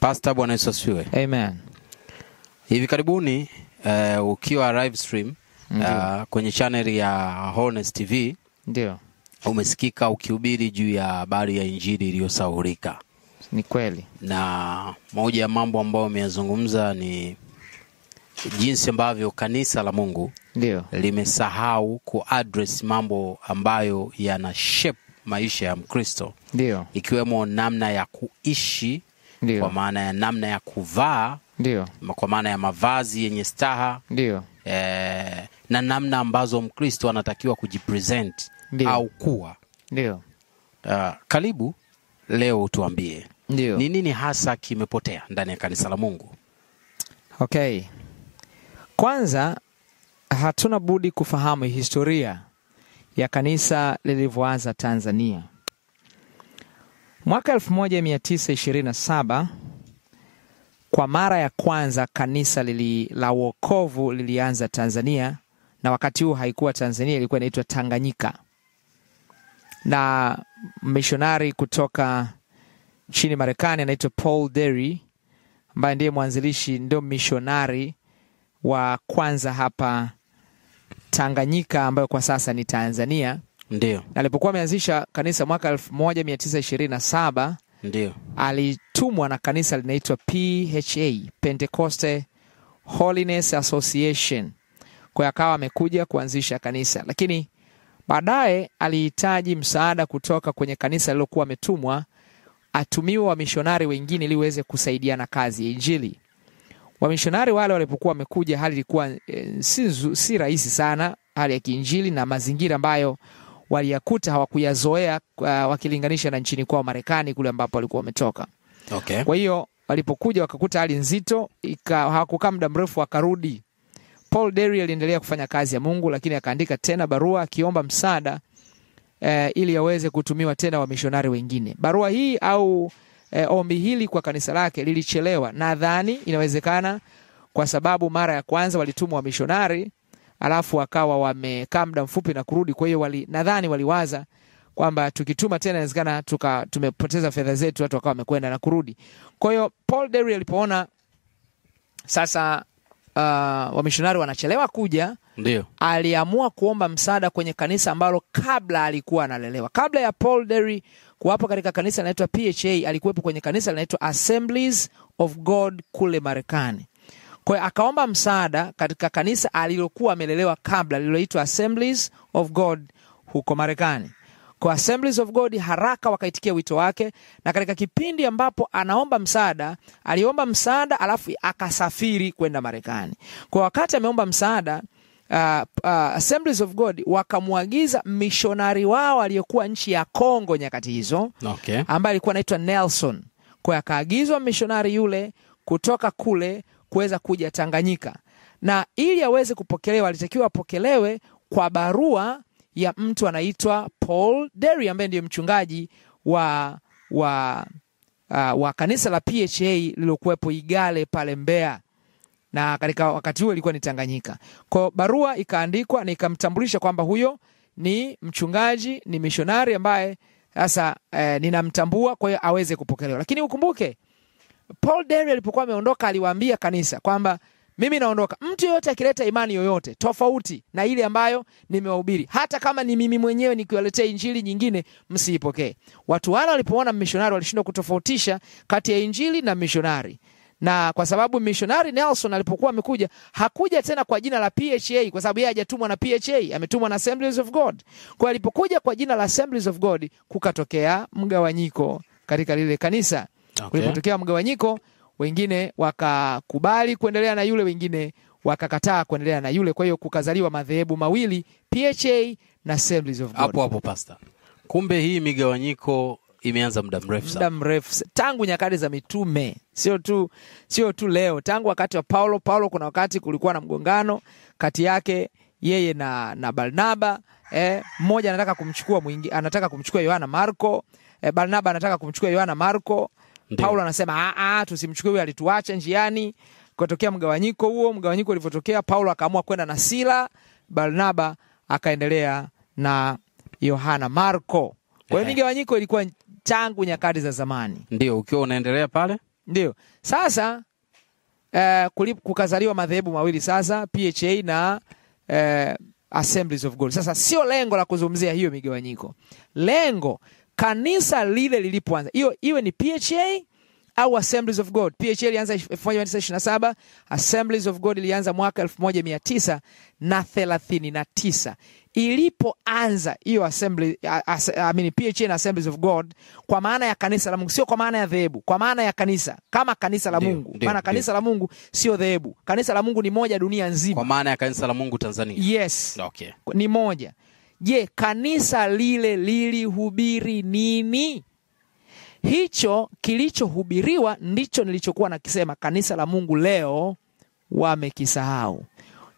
Pastor, Bwana Yesu asifiwe. Amen. Hivi karibuni ukiwa live stream kwenye channel ya Honest TV, ndio umesikika ukihubiri juu ya habari ya injili iliyosahaulika. Ni kweli. Na moja ya mambo ambayo umeyazungumza ni jinsi ambavyo kanisa la Mungu ndio limesahau kuaddress mambo ambayo yana shape maisha ya Mkristo. Ndio. Ikiwemo namna ya kuishi, ndio, kwa maana ya namna ya kuvaa, ndio, kwa maana ya mavazi yenye staha, ndio, na namna ambazo Mkristo anatakiwa kujipresent au kuwa. Ndio. Karibu leo tuambie. Ndio. Ni nini hasa kimepotea ndani ya kanisa la Mungu? Okay. Kwanza hatuna budi kufahamu historia ya kanisa lilivyoanza Tanzania. Mwaka 1927 kwa mara ya kwanza kanisa la wokovu lilianza Tanzania, na wakati huo haikuwa Tanzania, ilikuwa inaitwa Tanganyika. Na missionary kutoka nchini Marekani anaitwa Paul Derry, ambaye ndiye mwanzilishi, ndio missionary wa kwanza hapa Tanganyika ambayo kwa sasa ni Tanzania. Ndio. Na alipokuwa ameanzisha kanisa mwaka 1927, ndio, alitumwa na kanisa linaitwa PHA, Pentecost Holiness Association. Kwa akawa amekuja kuanzisha kanisa, lakini baadaye alihitaji msaada kutoka kwenye kanisa lilokuwa ametumwa, atumiwe wamishonari wengine ili waweze kusaidiana kazi ya injili. Wamishonari wale walipokuwa wamekuja, hali ilikuwa si rahisi sana, hali ya kiinjili na mazingira ambayo waliyakuta hawakuyazoea wakilinganisha na nchini kwao Marekani kule ambapo walikuwa wametoka. Okay. Kwa hiyo walipokuja wakakuta hali nzito, hawakukaa muda mrefu wakarudi. Paul Derry aliendelea kufanya kazi ya Mungu, lakini akaandika tena barua akiomba msaada ili aweze kutumiwa tena wamishonari wengine. Barua hii au ombi hili kwa kanisa lake lilichelewa. Nadhani inawezekana kwa sababu mara ya kwanza walitumwa wamishonari, alafu wakawa wamekaa muda mfupi na kurudi. Kwa hiyo nadhani waliwaza kwamba tukituma tena inawezekana tumepoteza fedha zetu, watu wakawa wamekwenda na kurudi. Kwa hiyo Paul Derry alipoona sasa wamishonari wanachelewa kuja, ndio, aliamua kuomba msaada kwenye kanisa ambalo kabla alikuwa analelewa. Kabla ya Paul Derry kuwapo katika kanisa linaloitwa PHA, alikuwepo kwenye kanisa linaloitwa Assemblies of God kule Marekani. Kwa hiyo akaomba msaada katika kanisa alilokuwa amelelewa kabla, lililoitwa Assemblies of God huko Marekani. Kwa Assemblies of God haraka wakaitikia wito wake, na katika kipindi ambapo anaomba msaada, aliomba msaada alafu akasafiri kwenda Marekani. Kwa wakati ameomba msaada, Assemblies of God wakamuagiza missionary wao aliyokuwa nchi ya Kongo nyakati hizo, okay, ambaye alikuwa anaitwa Nelson. Kwa hiyo akaagizwa missionary yule kutoka kule kuweza kuja Tanganyika, na ili aweze kupokelewa alitakiwa apokelewe kwa barua ya mtu anaitwa Paul Derry, ambaye ndiye mchungaji wa kanisa la PHA lilokuwepo Igale pale Mbeya, na katika wakati huo ilikuwa ni Tanganyika. Kwa barua ikaandikwa na ikamtambulisha kwamba huyo ni mchungaji, ni missionary ambaye sasa ninamtambua, kwa hiyo aweze kupokelewa. Lakini ukumbuke Paul Derry alipokuwa ameondoka aliwaambia kanisa kwamba mimi naondoka, mtu yoyote akileta imani yoyote tofauti na ile ambayo nimewahubiri, hata kama ni mimi mwenyewe nikiwaletea injili nyingine, msiipokee. Watu wale walipoona missionary walishindwa kutofautisha kati ya injili na missionary. Na kwa sababu missionary Nelson alipokuwa amekuja, hakuja tena kwa jina la PHA, kwa sababu yeye hajatumwa na PHA, ametumwa na Assemblies of God. Kwa alipokuja kwa jina la Assemblies of God, kukatokea mgawanyiko katika lile kanisa. Okay. Kulipotokea mgawanyiko, wengine wakakubali kuendelea na yule, wengine wakakataa kuendelea na yule. Kwa hiyo kukazaliwa madhehebu mawili, PHA na Assemblies of God. Hapo pastor. Kumbe hii migawanyiko imeanza muda mrefu sana. Muda mrefu tangu nyakati za mitume. Sio tu leo, tangu wakati wa Paulo kuna wakati kulikuwa na mgongano kati yake yeye na Barnaba. Mmoja anataka kumchukua Yohana Marko. Barnaba anataka kumchukua Yohana Marko. Paulo anasema tusimchukue, huyo alituacha njiani. Kutokea mgawanyiko huo, mgawanyiko ulipotokea, Paulo akaamua kwenda na Sila, Barnaba akaendelea na Yohana Marko. Kwa hiyo migawanyiko ilikuwa tangu nyakati za zamani. Ndio, ukiwa unaendelea pale Ndio. Sasa kukazaliwa madhehebu mawili sasa, PHA na Assemblies of God. Sasa sio lengo la kuzungumzia hiyo migawanyiko. Lengo kanisa lile lilipoanza, hiyo iwe ni PHA au Assemblies of God. PHA ilianza 1927, Assemblies of God ilianza mwaka 1939. Ilipoanza hiyo assembly, PHA na Assemblies of God, kwa maana ya kanisa la Mungu, sio kwa maana ya dhehebu, kwa maana ya kanisa kama kanisa la Mungu. Maana kanisa la Mungu sio dhehebu. Kanisa la Mungu ni moja dunia nzima. Kwa maana ya kanisa la Mungu Tanzania. Yes. Okay. Ni moja. Je, kanisa lile lilihubiri nini? Hicho kilichohubiriwa ndicho nilichokuwa nakisema kanisa la Mungu leo wamekisahau.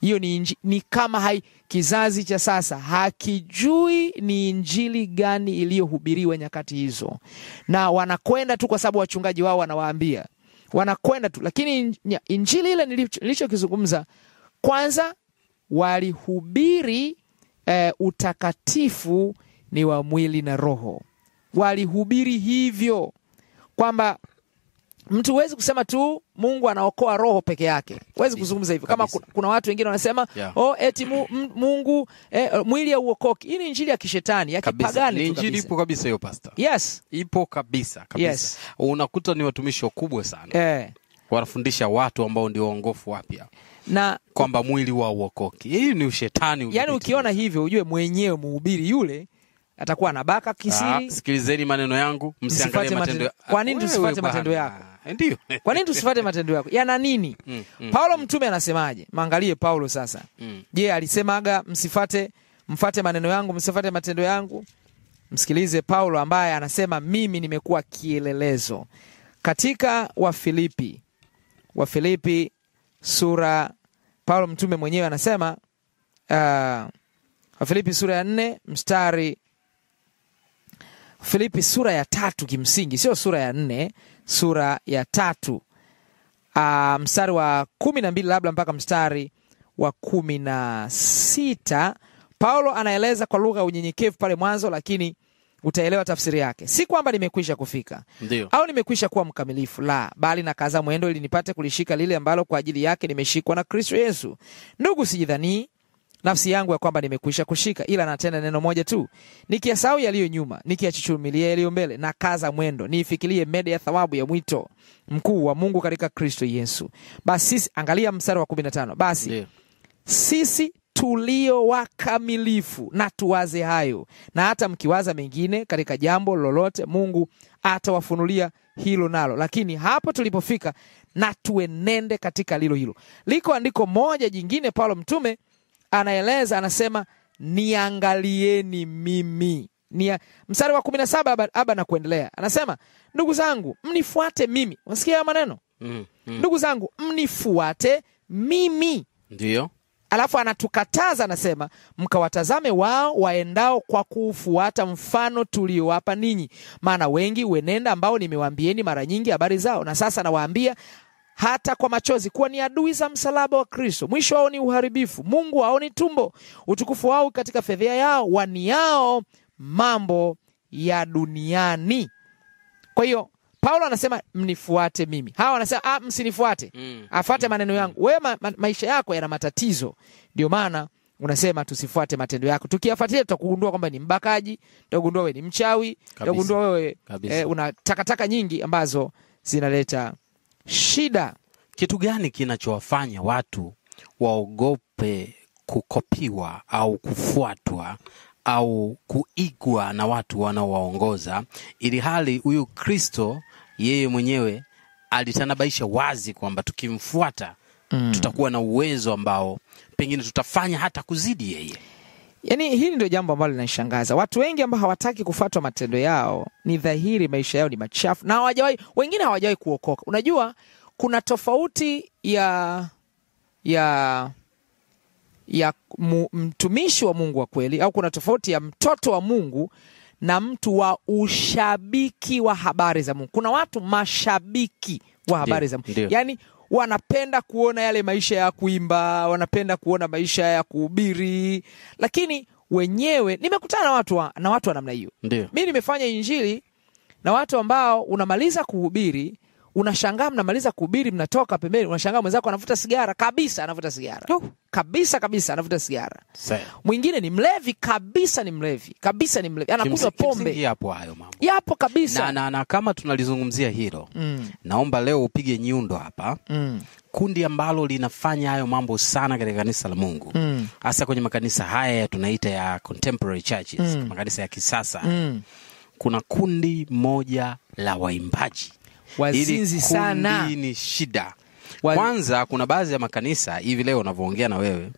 Hiyo ni kama kizazi cha sasa hakijui ni injili gani iliyohubiriwa nyakati hizo, na wanakwenda tu kwa sababu wachungaji wao wanawaambia, wanakwenda tu. Lakini injili ile nilichokizungumza, kwanza walihubiri utakatifu ni wa mwili na roho. Walihubiri hivyo kwamba mtu huwezi kusema tu Mungu anaokoa roho peke yake. Huwezi kuzungumza hivyo. Kama kuna watu wengine wanasema eti Mungu mwili hauokoki. Hii ni injili ya kishetani, ya kipagani tu. Injili ipo kabisa hiyo pastor. Yes. Ipo kabisa. Yes. Unakuta ni watumishi wakubwa sana. Wanafundisha watu ambao ndio waongofu wapya, na kwamba mwili wao uokoki. Hii ni ushetani. Yaani ukiona hivyo ujue mwenyewe mhubiri yule atakuwa anabaka kisiri. Sikilizeni maneno yangu, msiangalie matendo yako. Kwa nini tusifuate matendo yako? Ndio. Kwa nini tusifuate matendo yako? Yana nini? Paulo mtume anasemaje? Maangalie Paulo sasa. Je, alisemaga mfuate maneno yangu, msifuate matendo yangu? Msikilize Paulo ambaye anasema mimi nimekuwa kielelezo. Katika Wafilipi sura, Paulo mtume mwenyewe anasema Wafilipi sura ya 4 mstari, Filipi sura ya 3 kimsingi, sio sura ya 4, sura ya 3 mstari wa 12 labda mpaka mstari wa 16. Paulo anaeleza kwa lugha ya unyenyekevu pale mwanzo, lakini utaelewa tafsiri yake. Si kwamba nimekwisha kufika au nimekwisha kuwa mkamilifu, la, bali nakaza mwendo ili nipate kulishika lile ambalo kwa ajili yake nimeshikwa na Kristo Yesu. Ndugu, sijidhani nafsi yangu ya kwamba nimekwisha kushika, ila natenda neno moja tu, nikiyasahau yaliyo nyuma, nikiyachuchumilia yaliyo mbele, na kaza mwendo niifikirie mede ya thawabu ya mwito mkuu wa Mungu katika Kristo Yesu. Basi sisi, angalia mstari wa 15. Basi sisi tulio wakamilifu na tuwaze hayo, na hata mkiwaza mengine katika jambo lolote, Mungu atawafunulia hilo nalo. Lakini hapo tulipofika, na tuenende katika lilo hilo. Liko andiko moja jingine Paulo mtume anaeleza, anasema niangalieni mimi. Mstari wa 17 aba na kuendelea, anasema ndugu zangu mnifuate mimi. Unasikia maneno? Ndugu zangu mnifuate mimi. Ndio. Alafu anatukataza, anasema mkawatazame wao waendao kwa kufuata mfano tuliowapa ninyi, maana wengi wenenda ambao nimewaambieni mara nyingi habari zao, na sasa nawaambia hata kwa machozi kuwa ni adui za msalaba wa Kristo. Mwisho wao ni uharibifu, Mungu wao ni tumbo, utukufu wao katika fedhea yao, waniao mambo ya duniani. Kwa hiyo Paulo anasema mnifuate mimi. Hawa wanasema msinifuate, afuate maneno yangu. Wewe maisha yako yana matatizo, ndio maana unasema tusifuate matendo yako. Tukiyafuatia tutakugundua kwamba ni mbakaji, tutakugundua wewe ni mchawi, tutakugundua wewe una takataka nyingi ambazo zinaleta shida. Kitu gani kinachowafanya watu waogope kukopiwa au kufuatwa au kuigwa na watu wanaowaongoza, ili hali huyu Kristo yeye mwenyewe alitanabaisha wazi kwamba tukimfuata tutakuwa na uwezo ambao pengine tutafanya hata kuzidi yeye. Yaani hili ndio jambo ambalo linanishangaza. Watu wengi ambao hawataki kufuatwa matendo yao, ni dhahiri maisha yao ni machafu na wengine hawajawahi kuokoka. Unajua kuna tofauti ya mtumishi wa Mungu wa kweli, au kuna tofauti ya mtoto wa Mungu na mtu wa ushabiki wa habari za Mungu. Kuna watu mashabiki wa habari za Mungu. Yaani wanapenda kuona yale maisha ya kuimba, wanapenda kuona maisha ya kuhubiri, lakini wenyewe nimekutana na watu wa namna hiyo. Mimi nimefanya injili na watu ambao unamaliza kuhubiri unashangaa mnamaliza kuhubiri, mnatoka pembeni, unashangaa mwenzako anavuta sigara kabisa, anavuta sigara. Kabisa anavuta sigara. Mwingine ni mlevi kabisa, ni mlevi. Anakunywa pombe. Yapo hayo mambo. Yapo kabisa. Na kama tunalizungumzia hilo, naomba leo upige nyundo hapa. Kundi ambalo linafanya hayo mambo sana katika kanisa la Mungu, hasa kwenye makanisa haya tunaita ya contemporary churches, makanisa ya kisasa. Kuna kundi moja la waimbaji wazinzi sana. Kundi ni shida. Kwanza kuna baadhi ya makanisa hivi leo unavyoongea na wewe,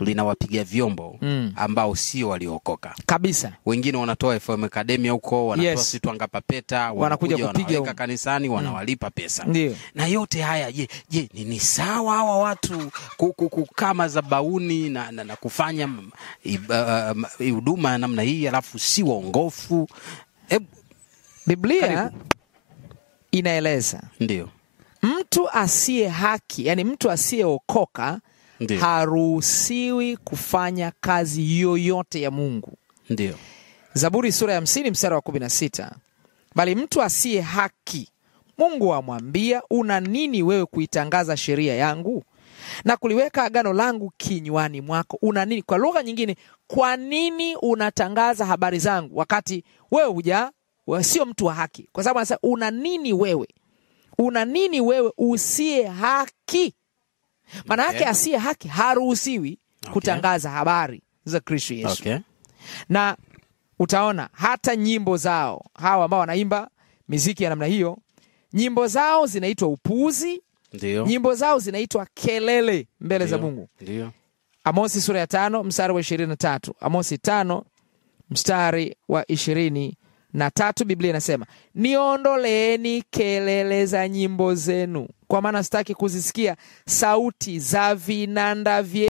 linawapiga vyombo ambao sio waliokoka kabisa. Wengine wanatoa FM Academy huko, wanatoa Sitwanga Papeta, wanakuja kupiga kanisani, wanawalipa pesa. Na yote haya je, ni sawa hawa watu kama zabauni na kufanya huduma ya namna hii alafu si waongofu? Biblia inaeleza ndio mtu asiye haki, yani mtu asiyeokoka, haruhusiwi kufanya kazi yoyote ya Mungu. Ndio. Zaburi sura ya 50 mstari wa 16. Bali mtu asiye haki, Mungu amwambia, una nini wewe kuitangaza sheria yangu na kuliweka agano langu kinywani mwako? Una nini? Kwa lugha nyingine, kwa nini unatangaza habari zangu wakati wewe sio mtu wa haki? Kwa sababu anasema una nini wewe? Una nini wewe usiye haki? Maana yake asiye haki haruhusiwi kutangaza habari za Kristo Yesu. Na utaona hata nyimbo zao, hawa ambao wanaimba muziki ya namna hiyo, nyimbo zao zinaitwa upuzi. Ndio. Nyimbo zao zinaitwa kelele mbele za Mungu. Ndio. Amosi sura ya 5 mstari wa 23. Amosi 5 mstari wa 23, Biblia inasema, niondoleeni kelele za nyimbo zenu, kwa maana sitaki kuzisikia sauti za vinanda vye